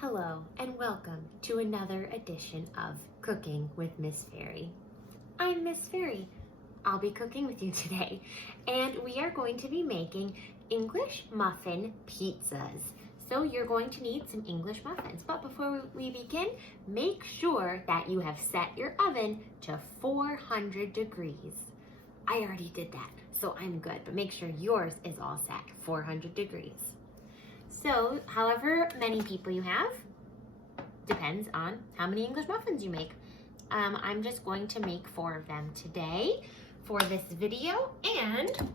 Hello and welcome to another edition of Cooking with Miss Fairy. I'm Miss Fairy. I'll be cooking with you today, and we are going to be making English muffin pizzas. So you're going to need some English muffins, but before we begin, make sure that you have set your oven to 400 degrees. I already did that, so I'm good, but make sure yours is all set, 400 degrees. So, however many people you have, depends on how many English muffins you make. I'm just going to make 4 of them today for this video, and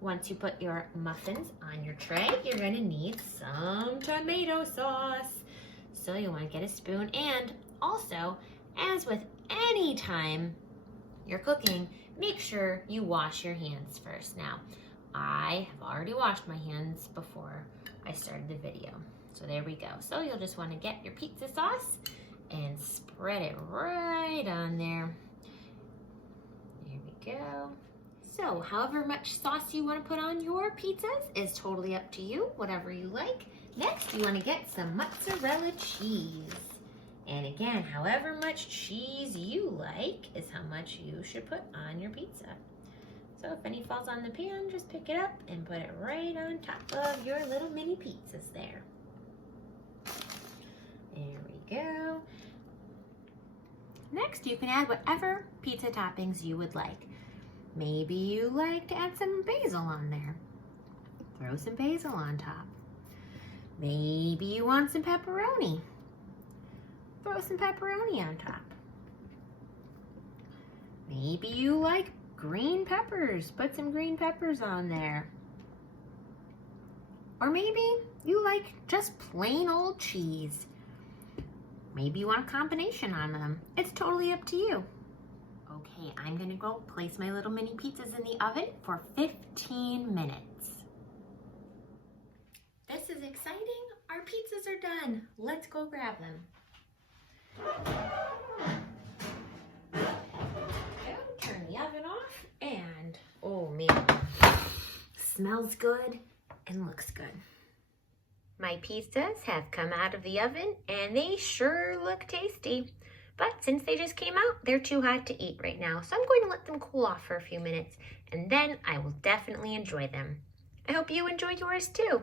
once you put your muffins on your tray, you're gonna need some tomato sauce. So you wanna get a spoon, and also, as with any time you're cooking, make sure you wash your hands first. Now, I have already washed my hands before I started the video. So there we go. So you'll just want to get your pizza sauce and spread it right on there. There we go. So however much sauce you want to put on your pizzas is totally up to you, whatever you like. Next, you want to get some mozzarella cheese. And again, however much cheese you like is how much you should put on your pizza. So if any falls on the pan, just pick it up and put it right on top of your little mini pizzas there. There we go. Next, you can add whatever pizza toppings you would like. Maybe you like to add some basil on there. Throw some basil on top. Maybe you want some pepperoni. Throw some pepperoni on top. Maybe you like green peppers. Put some green peppers on there. Or maybe you like just plain old cheese. Maybe you want a combination on them. It's totally up to you. Okay, I'm gonna go place my little mini pizzas in the oven for 15 minutes. This is exciting. Our pizzas are done. Let's go grab them. Turn the oven off, and oh man, smells good and looks good. My pizzas have come out of the oven and they sure look tasty. But since they just came out, they're too hot to eat right now. So I'm going to let them cool off for a few minutes, and then I will definitely enjoy them. I hope you enjoy yours too.